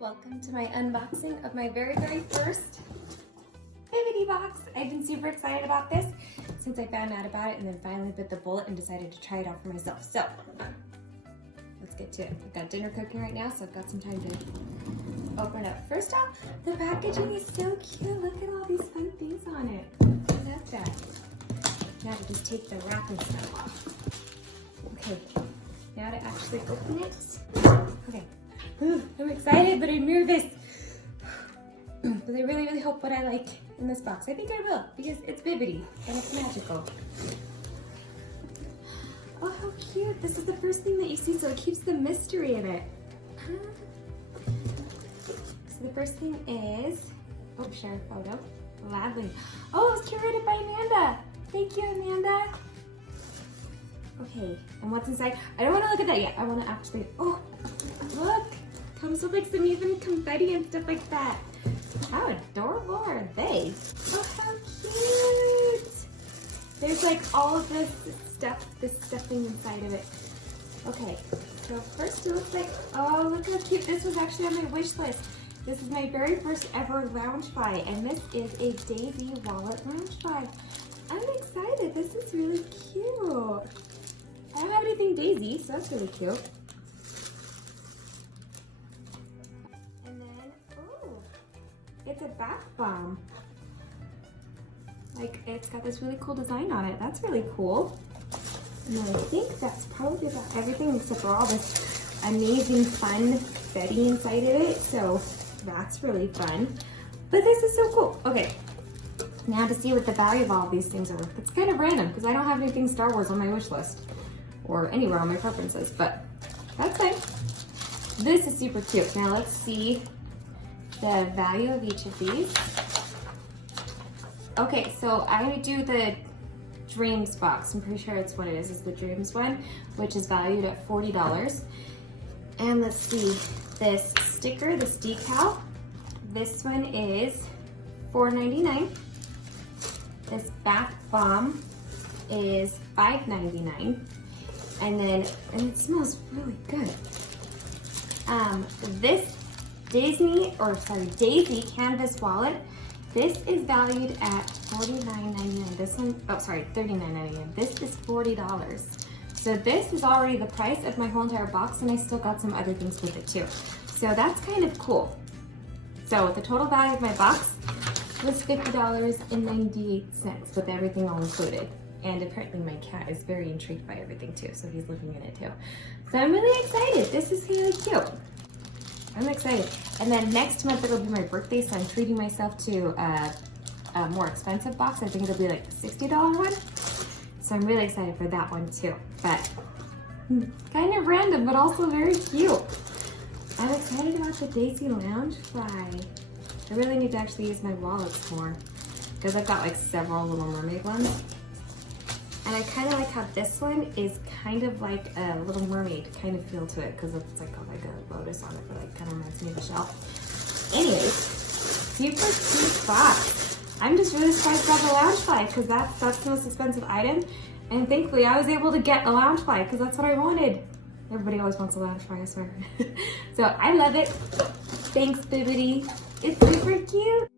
Welcome to my unboxing of my very first Bibbidi box. I've been super excited about this since I found out about it and then finally bit the bullet and decided to try it out for myself. So, let's get to it. I've got dinner cooking right now, so I've got some time to open it up. First off, the packaging is so cute. Look at all these fun things on it. I love that. Now to just take the wrapping stuff off. Okay, now to actually open it. Okay. Ooh, I'm excited, but I'm nervous. But I really hope what I like in this box. I think I will, because it's Bibbidi, and it's magical. Oh, how cute. This is the first thing that you see, so it keeps the mystery in it. So the first thing is, oh, share a photo. Gladly. Oh, it's curated by Amanda. Thank you, Amanda. Okay, and what's inside? I don't want to look at that yet. I want to actually, oh, look. Comes with like some even confetti and stuff like that. How adorable are they? Oh, how cute! There's like all of this stuffing inside of it. Okay, so first it looks like, oh, look how cute. This was actually on my wish list. This is my very first ever Loungefly, and this is a Daisy wallet Loungefly. I'm excited. This is really cute. I don't have anything Daisy, so that's really cute. It's a bath bomb. Like, it's got this really cool design on it. That's really cool. And then I think that's probably about everything except for all this amazing fun confetti inside of it. So that's really fun. But this is so cool. Okay, now to see what the value of all of these things are. It's kind of random because I don't have anything Star Wars on my wish list or anywhere on my preferences, but that's fine. This is super cute. Now let's see the value of each of these. Okay, so I'm gonna do the Dreams box. I'm pretty sure it's what it is the Dreams one, which is valued at $40. And let's see, this sticker, this decal, this one is $4.99. This bath bomb is $5.99. And it smells really good. This Daisy canvas wallet. This is valued at $49.99. This one, oh sorry, $39.99. This is $40. So this is already the price of my whole entire box, and I still got some other things with it too. So that's kind of cool. So the total value of my box was $50.98 with everything all included. And apparently my cat is very intrigued by everything too, so he's looking at it too. So I'm really excited. This is really cute. I'm excited. And then next month it'll be my birthday, so I'm treating myself to a more expensive box. I think it'll be like the $60 one. So I'm really excited for that one too. But kind of random, but also very cute. I'm excited about the Daisy Loungefly. I really need to actually use my wallets more because I've got like several Little Mermaid ones. And I kind of like how this one is kind of like a Little Mermaid kind of feel to it because it's like got like a lotus on it, but like kind of reminds me of a shell. Anyways, super cute box. I'm just really surprised about the Loungefly because that's the most expensive item. And thankfully I was able to get a Loungefly because that's what I wanted. Everybody always wants a Loungefly, I swear. So I love it. Thanks, Bibbidi. It's super cute.